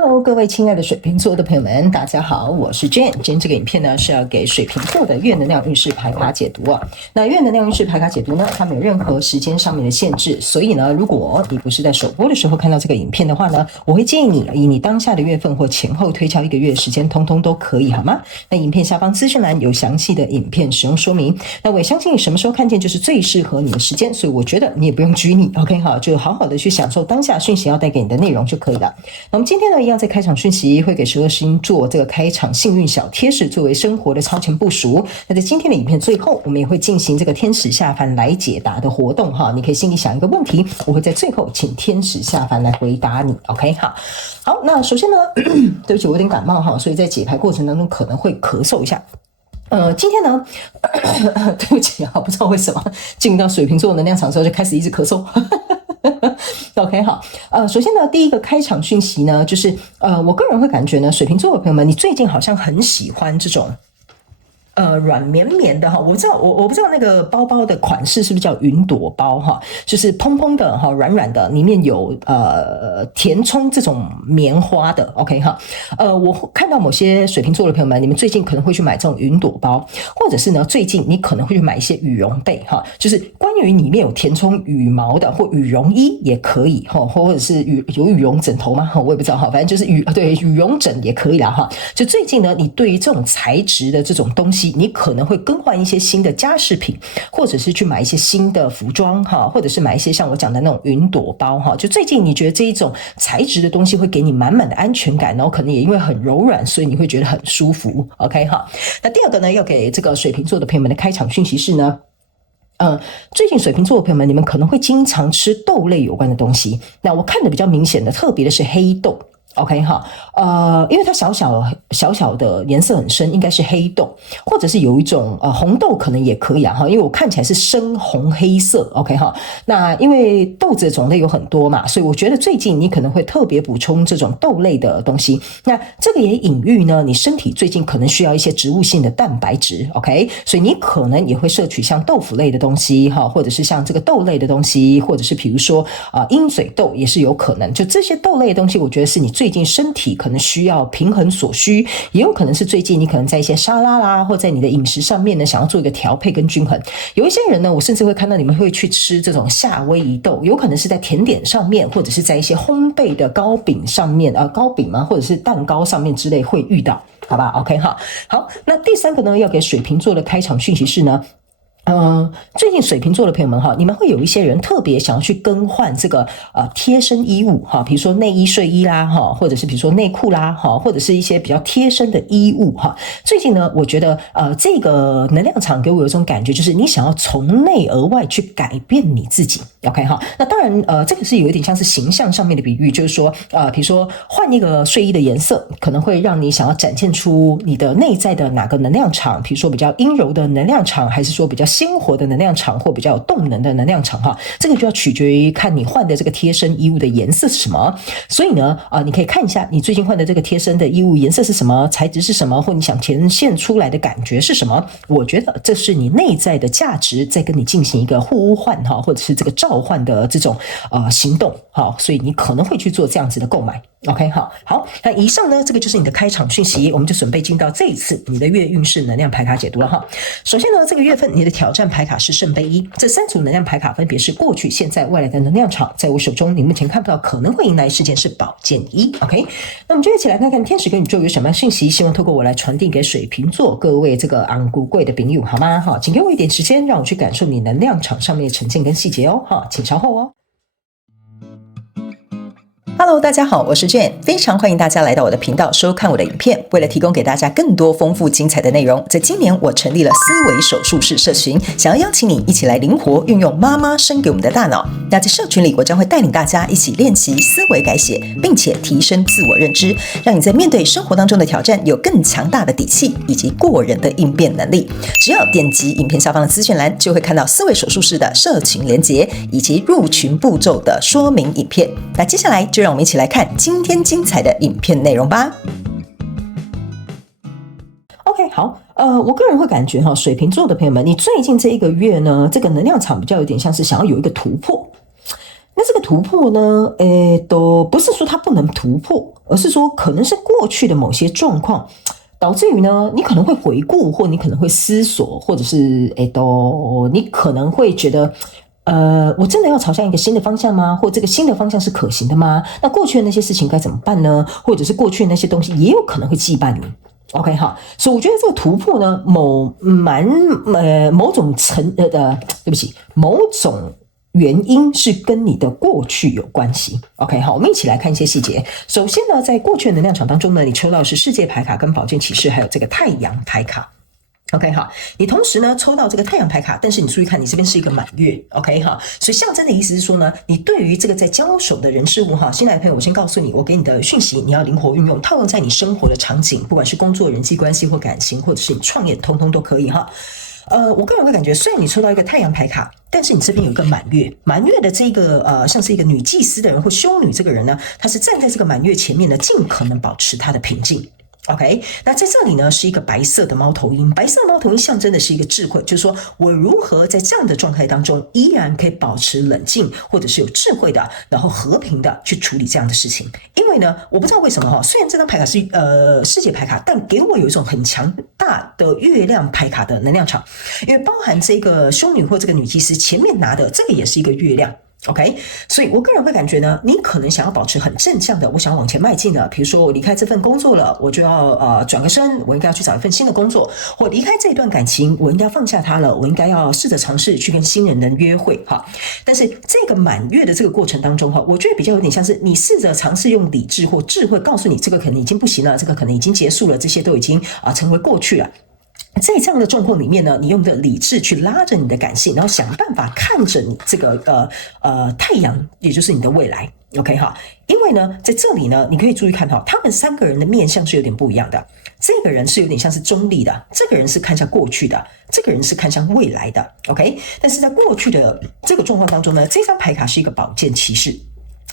Hello， 各位亲爱的水瓶座的朋友们，大家好，我是 Jane。今天这个影片呢是要给水瓶座的月能量运势牌卡解读啊。那月能量运势牌卡解读呢，它没有任何时间上面的限制，所以呢，如果你不是在首播的时候看到这个影片的话呢，我会建议你以你当下的月份或前后推敲1个月时间，通通都可以，好吗？那影片下方资讯栏有详细的影片使用说明。那我也相信你什么时候看见就是最适合你的时间，所以我觉得你也不用拘泥 ，OK 好，就好好的去享受当下讯息要带给你的内容就可以了。那我们今天呢，一样在开场讯息会给12星座这个开场幸运小贴士作为生活的超前部署。那在今天的影片最后，我们也会进行这个天使下凡来解答的活动哈。你可以心里想一个问题，我会在最后请天使下凡来回答你。OK 好，那首先呢，对不起，我有点感冒哈，所以在解牌过程当中可能会咳嗽一下。今天呢，对不起啊，不知道为什么进入到水瓶座能量场的时候就开始一直咳嗽。OK 好，首先呢，第一个开场讯息呢，就是我个人会感觉呢，水瓶座的朋友们，你最近好像很喜欢这种软绵绵的哈，我不知道那个包包的款式是不是叫云朵包哈，就是蓬蓬的哈，软软的，里面有填充这种棉花的 OK 哈，我看到某些水瓶座的朋友们，你们最近可能会去买这种云朵包，或者是呢，最近你可能会去买一些羽绒被哈，就是关于里面有填充羽毛的或羽绒衣也可以哈，或者是有羽绒枕头吗？我也不知道哈，反正就是羽绒枕也可以啦哈。就最近呢，你对于这种材质的这种东西，你可能会更换一些新的家饰品，或者是去买一些新的服装哈，或者是买一些像我讲的那种云朵包哈。就最近你觉得这一种材质的东西会给你满满的安全感，然后可能也因为很柔软，所以你会觉得很舒服。OK 哈。那第二个呢，要给这个水瓶座的朋友们的开场讯息是呢。最近水瓶座的朋友们，你们可能会经常吃豆类有关的东西。那我看的比较明显的，特别的是黑豆。OK 哈，因为它小小的颜色很深，应该是黑豆，或者是有一种红豆可能也可以啊哈，因为我看起来是深红黑色 OK 哈。那因为豆子的种类有很多嘛，所以我觉得最近你可能会特别补充这种豆类的东西。那这个也隐喻呢，你身体最近可能需要一些植物性的蛋白质 OK， 所以你可能也会摄取像豆腐类的东西哈，或者是像这个豆类的东西，或者是比如说鹰嘴豆也是有可能。就这些豆类的东西，我觉得是你最近身体可能需要平衡所需，也有可能是最近你可能在一些沙拉啦，或在你的饮食上面呢，想要做一个调配跟均衡。有一些人呢，我甚至会看到你们会去吃这种夏威夷豆，有可能是在甜点上面，或者是在一些烘焙的糕饼上面，糕饼吗？或者是蛋糕上面之类会遇到，好吧 ？OK 哈，好，那第三个呢，要给水瓶座的开场讯息是呢。最近水瓶座的朋友们哈，你们会有一些人特别想要去更换这个贴身衣物哈，比如说内衣、睡衣啦哈，或者是比如说内裤啦哈，或者是一些比较贴身的衣物哈。最近呢，我觉得这个能量场给我有一种感觉，就是你想要从内而外去改变你自己 ，OK 哈。那当然这个是有一点像是形象上面的比喻，就是说比如说换一个睡衣的颜色，可能会让你想要展现出你的内在的哪个能量场，比如说比较阴柔的能量场，还是说比较鲜活的能量场或比较有动能的能量场哈，这个就要取决于看你换的这个贴身衣物的颜色是什么。所以呢，你可以看一下你最近换的这个贴身的衣物颜色是什么，材质是什么，或你想呈现出来的感觉是什么。我觉得这是你内在的价值在跟你进行一个互换哈，或者是这个召唤的这种行动哈，所以你可能会去做这样子的购买。OK 好，那以上呢，这个就是你的开场讯息，我们就准备进到这一次你的月运势能量牌卡解读了哈。首先呢，这个月份你的挑战牌卡是圣杯1，这3组能量牌卡分别是过去、现在、未来的能量场，在我手中你目前看不到可能会迎来事件是宝剑1 OK， 那我们就一起来看看天使跟宇宙有什么讯息，希望透过我来传递给水瓶座各位这个昂古贵的朋友好吗？好，请给我一点时间，让我去感受你能量场上面的呈现跟细节哦，好，请稍后哦。Hello， 大家好，我是 Jane， 非常欢迎大家来到我的频道收看我的影片。为了提供给大家更多丰富精彩的内容，在今年我成立了思维手术室社群，想要邀请你一起来灵活运用妈妈生给我们的大脑。那在社群里，我将会带领大家一起练习思维改写，并且提升自我认知，让你在面对生活当中的挑战有更强大的底气以及过人的应变能力。只要点击影片下方的资讯栏，就会看到思维手术室的社群连结以及入群步骤的说明影片。那接下来就让我们一起来看今天精彩的影片内容吧。OK， 好，我个人会感觉水瓶座的朋友们，你最近这一个月呢，这个能量场比较有点像是想要有一个突破。那这个突破呢，都不是说它不能突破，而是说可能是过去的某些状况，导致于呢，你可能会回顾，或你可能会思索，或者是你可能会觉得，我真的要朝向一个新的方向吗？或这个新的方向是可行的吗？那过去的那些事情该怎么办呢？或者是过去的那些东西也有可能会羁绊你。OK 哈，所以我觉得这个突破呢，某种某种原因是跟你的过去有关系。OK 好，我们一起来看一些细节。首先呢，在过去的能量场当中呢，你抽到的是世界牌卡、跟宝剑骑士，还有这个太阳牌卡。OK 好，你同时呢抽到这个太阳牌卡，但是你注意看，你这边是一个满月 ，OK 哈，所以象征的意思是说呢，你对于这个在交手的人事物哈，新来的朋友，我先告诉你，我给你的讯息，你要灵活运用，套用在你生活的场景，不管是工作、人际关系或感情，或者是你创业，通通都可以哈。我个人会感觉，虽然你抽到一个太阳牌卡，但是你这边有一个满月，满月的这个像是一个女祭司的人或修女这个人呢，她是站在这个满月前面呢，尽可能保持她的平静。OK， 那在这里呢是一个白色的猫头鹰，白色的猫头鹰象征的是一个智慧，就是说我如何在这样的状态当中依然可以保持冷静，或者是有智慧的，然后和平的去处理这样的事情。因为呢，我不知道为什么哈，虽然这张牌卡是世界牌卡，但给我有一种很强大的月亮牌卡的能量场，因为包含这个修女或这个女祭司前面拿的这个也是一个月亮。OK， 所以我个人会感觉呢，你可能想要保持很正向的，我想要往前迈进的，比如说我离开这份工作了，我就要转个身，我应该要去找一份新的工作，或离开这段感情，我应该要放下它了，我应该要试着尝试去跟新人的约会哈。但是这个满月的这个过程当中哈，我觉得比较有点像是你试着尝试用理智或智慧告诉你，这个可能已经不行了，这个可能已经结束了，这些都已经成为过去了。在这样的状况里面呢，你用的理智去拉着你的感性，然后想办法看着你这个太阳，也就是你的未来。OK 哈，因为呢，在这里呢，你可以注意看哈，他们三个人的面相是有点不一样的。这个人是有点像是中立的，这个人是看向过去的，这个人是看向未来的。OK， 但是在过去的这个状况当中呢，这张牌卡是一个宝剑骑士。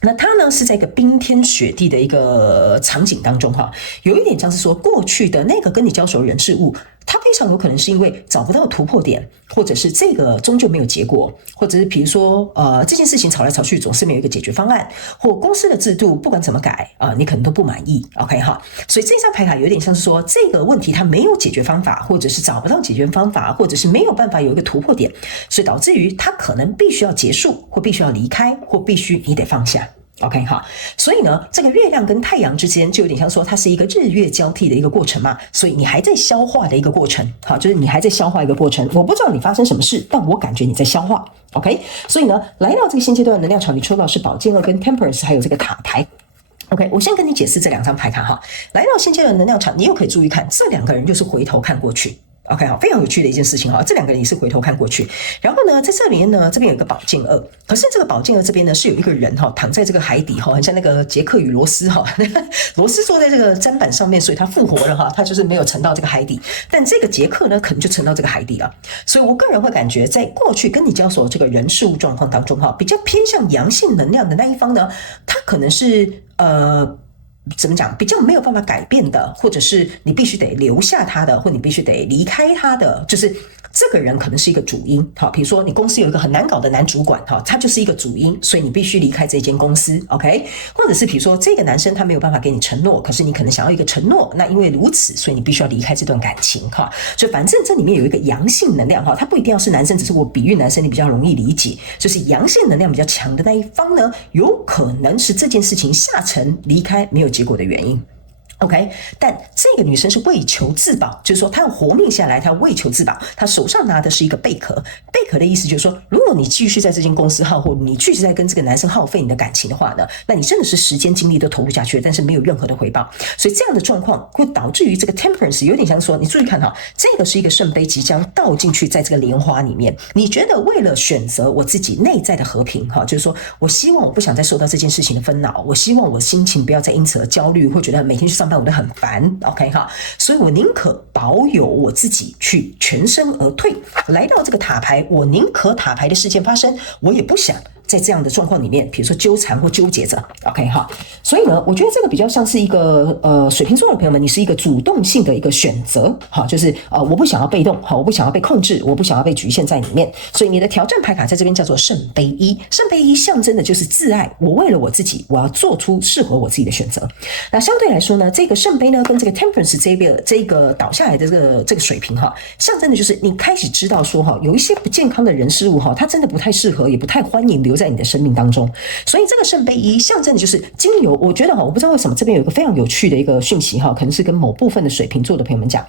那他呢是在一个冰天雪地的一个场景当中哈，有一点像是说过去的那个跟你交手的人事物，他非常有可能是因为找不到突破点，或者是这个终究没有结果，或者是比如说这件事情吵来吵去总是没有一个解决方案，或公司的制度不管怎么改你可能都不满意。OK 哈，所以这张牌卡有点像是说这个问题它没有解决方法，或者是找不到解决方法，或者是没有办法有一个突破点，所以导致于它可能必须要结束，或必须要离开，或必须你得放下。OK 哈，所以呢，这个月亮跟太阳之间就有点像说它是一个日月交替的一个过程嘛，所以你还在消化的一个过程，好，就是你还在消化一个过程。我不知道你发生什么事，但我感觉你在消化。OK， 所以呢，来到这个现阶段的能量场，你抽到是宝剑二跟 Temperance 还有这个塔牌。OK， 我先跟你解释这两张牌卡哈。来到现阶段的能量场，你又可以注意看，这两个人就是回头看过去。OK 好，非常有趣的一件事情哈，这两个人也是回头看过去，然后呢，在这里面呢，这边有一个宝剑二，可是这个宝剑二这边呢是有一个人哈躺在这个海底哈，很像那个杰克与罗斯哈，罗斯坐在这个砧板上面，所以他复活了哈，他就是没有沉到这个海底，但这个杰克呢可能就沉到这个海底了，所以我个人会感觉，在过去跟你交手的这个人事物状况当中哈，比较偏向阳性能量的那一方呢，他可能是怎么讲，比较没有办法改变的，或者是你必须得留下他的，或你必须得离开他的，就是这个人可能是一个主因。好，比如说你公司有一个很难搞的男主管，好，他就是一个主因，所以你必须离开这间公司。OK， 或者是比如说这个男生他没有办法给你承诺，可是你可能想要一个承诺，那因为如此，所以你必须要离开这段感情。哈，所以反正这里面有一个阳性能量哈，它不一定要是男生，只是我比喻男生你比较容易理解，就是阳性能量比较强的那一方呢，有可能是这件事情下沉离开没有结果的原因。OK， 但这个女生是为求自保，就是说她要活命下来，她要为求自保，她手上拿的是一个贝壳，贝壳的意思就是说，如果你继续在这间公司耗，或你继续在跟这个男生耗费你的感情的话呢，那你真的是时间精力都投入下去了，但是没有任何的回报，所以这样的状况会导致于这个 Temperance 有点像说，你注意看哈，这个是一个圣杯即将倒进去，在这个莲花里面，你觉得为了选择我自己内在的和平哈，就是说我希望我不想再受到这件事情的纷扰，我希望我心情不要再因此而焦虑，会觉得每天去上班我都很烦 ，OK 哈，所以我宁可保有我自己去全身而退。来到这个塔牌，我宁可塔牌的事件发生，我也不想在这样的状况里面，比如说纠缠或纠结着 ，OK 哈。所以呢，我觉得这个比较像是一个水瓶座的朋友们，你是一个主动性的一个选择，好，就是我不想要被动，好，我不想要被控制，我不想要被局限在里面。所以你的挑战牌卡在这边叫做圣杯一，圣杯一象征的就是自爱，我为了我自己，我要做出适合我自己的选择。那相对来说呢，这个圣杯呢跟这个 Temperance 这个倒下来的这个水瓶哈，象征的就是你开始知道说哈，有一些不健康的人事物哈，它真的不太适合，也不太欢迎留在你的生命当中。所以这个圣杯一象征的就是经由，我觉得哈，我不知道为什么这边有一个非常有趣的一个讯息哈，可能是跟某部分的水瓶座的朋友们讲。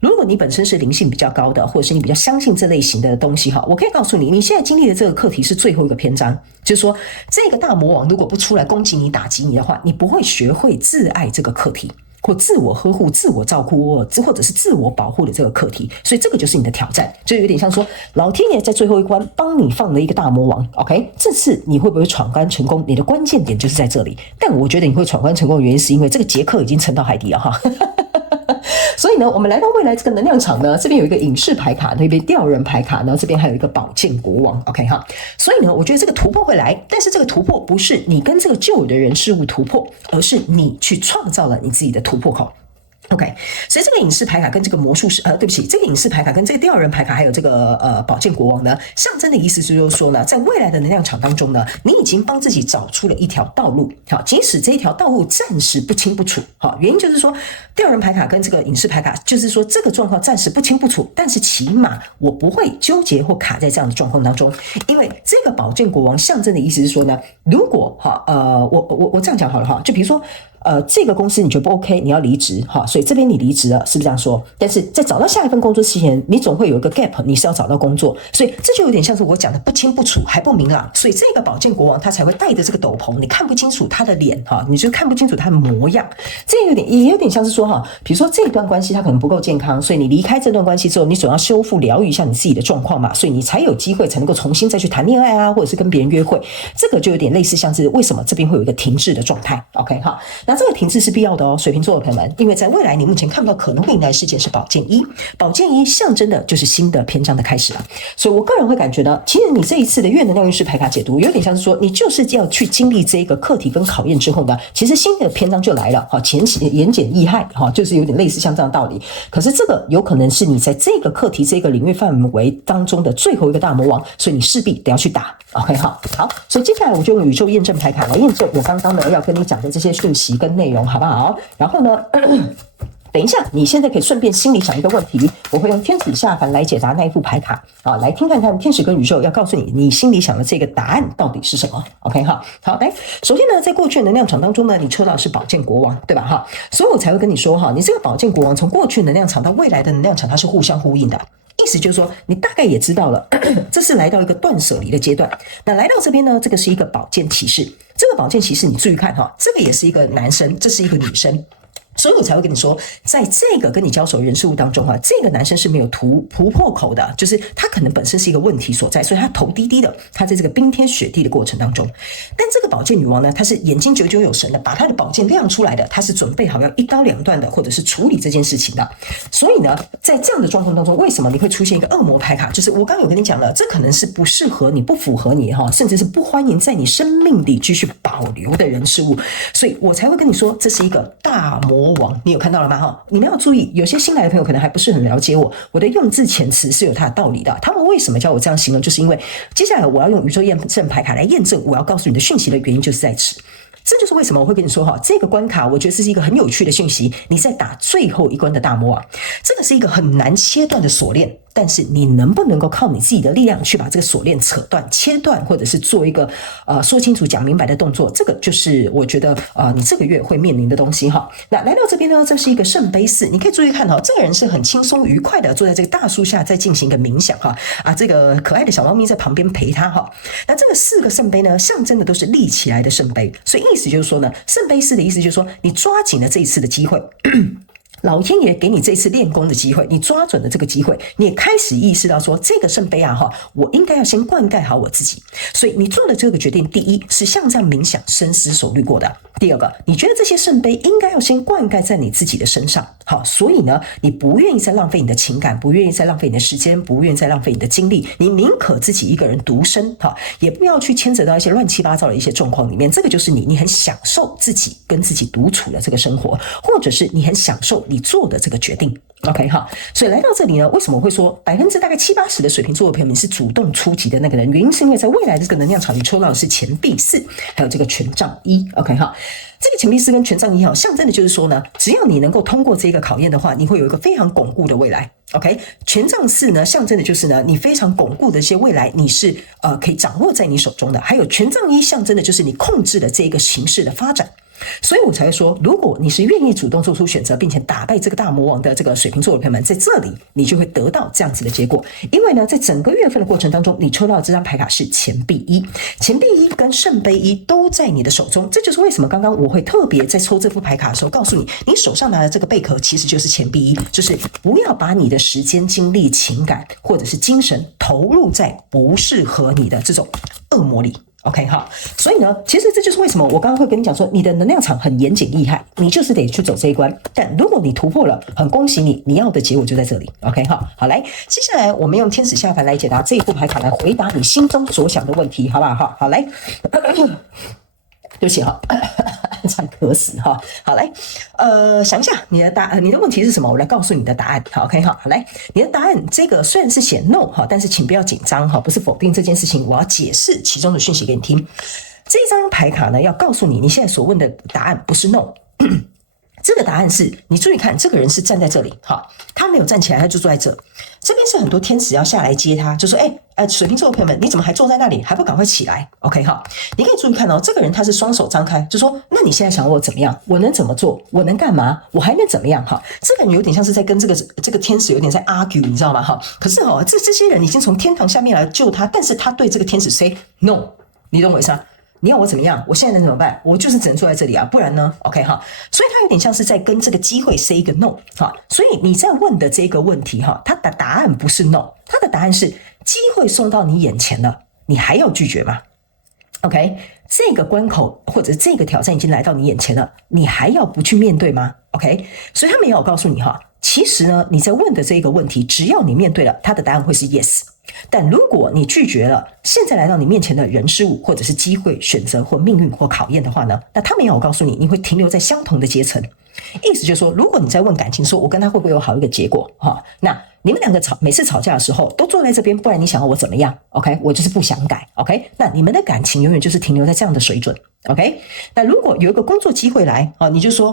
如果你本身是灵性比较高的，或者是你比较相信这类型的东西哈，我可以告诉你，你现在经历的这个课题是最后一个篇章，就是说这个大魔王如果不出来攻击你、打击你的话，你不会学会自爱这个课题，或自我呵护、自我照顾，或者是自我保护的这个课题。所以这个就是你的挑战，就有点像说老天爷在最后一关帮你放了一个大魔王 OK， 这次你会不会闯关成功，你的关键点就是在这里。但我觉得你会闯关成功的原因是因为这个杰克已经沉到海底了哈。所以呢，我们来到未来这个能量场呢，这边有一个隐士牌卡，那边吊人牌卡，然后这边还有一个宝剑国王 OK 哈。所以呢，我觉得这个突破会来，但是这个突破不是你跟这个旧有的人事物突破，而是你去创造了你自己的突破口。OK， 所以这个隐士牌卡跟这个魔术师，对不起，这个隐士牌卡跟这个吊人牌卡，还有这个宝剑国王呢，象征的意思就是说呢，在未来的能量场当中呢，你已经帮自己找出了一条道路。好，即使这一条道路暂时不清不楚，好，原因就是说吊人牌卡跟这个隐士牌卡，就是说这个状况暂时不清不楚，但是起码我不会纠结或卡在这样的状况当中，因为这个宝剑国王象征的意思是说呢，如果我这样讲好了哈，就比如说。这个公司你觉得不 OK， 你要离职哈，所以这边你离职了，是不是这样说？但是在找到下一份工作之前，你总会有一个 gap， 你是要找到工作，所以这就有点像是我讲的不清不楚，还不明朗，所以这个宝剑国王他才会带着这个斗篷，你看不清楚他的脸哈，你就看不清楚他的模样。这也有点像是说哈，比如说这段关系它可能不够健康，所以你离开这段关系之后，你总要修复疗愈一下你自己的状况嘛，所以你才有机会才能够重新再去谈恋爱啊，或者是跟别人约会。这个就有点类似像是为什么这边会有一个停滞的状态 OK 哈。那这个停滞是必要的哦，水瓶座的朋友们，因为在未来你目前看不到可能会迎来的事件是宝剑一，宝剑一象征的就是新的篇章的开始了。所以我个人会感觉呢，其实你这一次的月能量运势牌卡解读，有点像是说你就是要去经历这个课题跟考验之后呢，其实新的篇章就来了，好，言简意赅，好，就是有点类似像这样的道理。可是这个有可能是你在这个课题这个领域范围当中的最后一个大魔王，所以你势必得要去打。OK， 好，所以接下来我就用宇宙验证牌卡来验证我刚刚呢要跟你讲的这些讯息跟内容，好不好？然后呢，等一下，你现在可以顺便心里想一个问题，我会用天使下凡来解答那一副牌卡啊，来听看看天使跟宇宙要告诉你，你心里想的这个答案到底是什么 ？OK 哈，好，来，首先呢，在过去的能量场当中呢，你抽到的是宝剑国王，对吧？哈，所以我才会跟你说哈，你这个宝剑国王从过去能量场到未来的能量场，它是互相呼应的。意思就是说，你大概也知道了，这是来到一个断舍离的阶段。那来到这边呢，这个是一个宝剑骑士。这个宝剑骑士，你注意看哈，这个也是一个男生，这是一个女生。所以我才会跟你说，在这个跟你交手的人事物当中啊，这个男生是没有突破口的，就是他可能本身是一个问题所在，所以他头低低的，他在这个冰天雪地的过程当中。但这个宝剑女王呢，她是眼睛炯炯有神的，把她的宝剑亮出来的，她是准备好要一刀两断的，或者是处理这件事情的。所以呢，在这样的状况当中，为什么你会出现一个恶魔牌卡？就是我刚刚有跟你讲了，这可能是不适合你、不符合你哈，甚至是不欢迎在你生命里继续保留的人事物，所以我才会跟你说，这是一个大魔王，你有看到了吗？哈，你们要注意，有些新来的朋友可能还不是很了解我的用字遣词是有它的道理的。他们为什么叫我这样形容？就是因为接下来我要用宇宙验证牌卡来验证我要告诉你的讯息的原因，就是在此。这就是为什么我会跟你说哈，这个关卡我觉得这是一个很有趣的讯息。你在打最后一关的大魔王，这个是一个很难切断的锁链。但是你能不能够靠你自己的力量去把这个锁链扯断、切断，或者是做一个说清楚、讲明白的动作，这个就是我觉得你这个月会面临的东西哈。那来到这边呢，这是一个圣杯四，你可以注意看哈，这个人是很轻松愉快的坐在这个大树下，在进行一个冥想哈这个可爱的小猫咪在旁边陪他哈。那这个四个圣杯呢，象征的都是立起来的圣杯，所以意思就是说呢，圣杯四的意思就是说，你抓紧了这一次的机会。老天爷给你这次练功的机会，你抓准了这个机会，你也开始意识到说，这个圣杯我应该要先灌溉好我自己。所以你做的这个决定，第一是像这样冥想深思熟虑过的，第二个，你觉得这些圣杯应该要先灌溉在你自己的身上。好，所以呢，你不愿意再浪费你的情感，不愿意再浪费你的时间，不愿意再浪费你的精力，你宁可自己一个人独身，也不要去牵扯到一些乱七八糟的一些状况里面。这个就是你很享受自己跟自己独处的这个生活，或者是你很享受你做的这个决定。OK 哈，所以来到这里呢，为什么会说大概70-80%的水瓶座的朋友们是主动出击的那个人？原因是因为在未来的这个能量场，你抽到的是钱币4，还有这个权杖1。OK 哈，这个钱币4跟权杖1哈，象征的就是说呢，只要你能够通过这个考验的话，你会有一个非常巩固的未来。OK， 权杖4呢，象征的就是呢，你非常巩固的一些未来，你是可以掌握在你手中的。还有权杖1象征的就是你控制了这个形势的发展。所以我才会说，如果你是愿意主动做出选择，并且打败这个大魔王的这个水瓶座的朋友们，在这里你就会得到这样子的结果。因为呢，在整个月份的过程当中，你抽到的这张牌卡是钱币1，钱币1跟圣杯1都在你的手中。这就是为什么刚刚我会特别在抽这副牌卡的时候告诉你，你手上拿的这个贝壳其实就是钱币1，就是不要把你的时间、精力、情感或者是精神投入在不适合你的这种恶魔里。OK 哈，所以呢，其实这就是为什么我刚刚会跟你讲说，你的能量场很严谨厉害，你就是得去走这一关。但如果你突破了，很恭喜你，你要的结果就在这里。OK 哈，好，来，接下来我们用天使下凡来解答这一副牌卡，来回答你心中所想的问题，好不好？好，来。对不起哈，差点渴死哈。好，来，想一下你的问题是什么？我来告诉你的答案。好 ，OK 哈，好来，你的答案这个虽然是写 no 哈，但是请不要紧张哈，不是否定这件事情，我要解释其中的讯息给你听。这张牌卡呢，要告诉你，你现在所问的答案不是 no。这个答案是你注意看，这个人是站在这里，哈，他没有站起来，他就坐在这。这边是很多天使要下来接他，就说：“水瓶座的朋友们，你怎么还坐在那里，还不赶快起来 ？”OK 哈，你可以注意看哦，这个人他是双手张开，就说：“那你现在想我怎么样？我能怎么做？我能干嘛？我还能怎么样？”哈，这个人有点像是在跟这个天使有点在 argue， 你知道吗？哈，可是哈，这些人已经从天堂下面来救他，但是他对这个天使 say no， 你懂我意思吗？你要我怎么样？我现在能怎么办？我就是只能坐在这里啊，不然呢 ？OK 哈，所以他有点像是在跟这个机会 say 一个 no 哈，所以你在问的这个问题哈，他的答案不是 no， 他的答案是机会送到你眼前了，你还要拒绝吗 ？OK， 这个关口或者这个挑战已经来到你眼前了，你还要不去面对吗 ？OK， 所以他没有告诉你哈，其实呢，你在问的这个问题，只要你面对了，他的答案会是 yes。但如果你拒绝了现在来到你面前的人事物，或者是机会、选择或命运或考验的话呢，那他没有告诉你，你会停留在相同的阶层。意思就是说，如果你在问感情，说我跟他会不会有好一个结果哈，那你们两个每次吵架的时候都坐在这边，不然你想要我怎么样 ？OK， 我就是不想改 ，OK， 那你们的感情永远就是停留在这样的水准 ，OK。那如果有一个工作机会来啊，你就说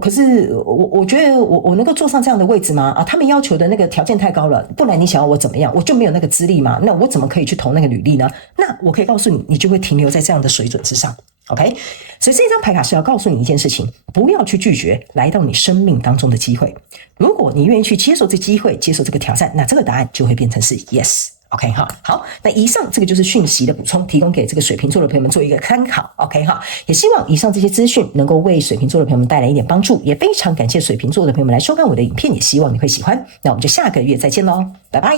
可是我觉得我能够坐上这样的位置吗？啊，他们要求的那个条件太高了，不然你想要我怎么样？我就没有那个资历嘛，那我怎么可以去投那个履历呢？那我可以告诉你，你就会停留在这样的水准之上。OK， 所以这张牌卡是要告诉你一件事情，不要去拒绝来到你生命当中的机会。如果你愿意去接受这机会，接受这个挑战，那这个答案就会变成是 yes。OK 哈，好，那以上这个就是讯息的补充，提供给这个水瓶座的朋友们做一个参考。OK 哈，也希望以上这些资讯能够为水瓶座的朋友们带来一点帮助，也非常感谢水瓶座的朋友们来收看我的影片，也希望你会喜欢。那我们就下个月再见喽，拜拜。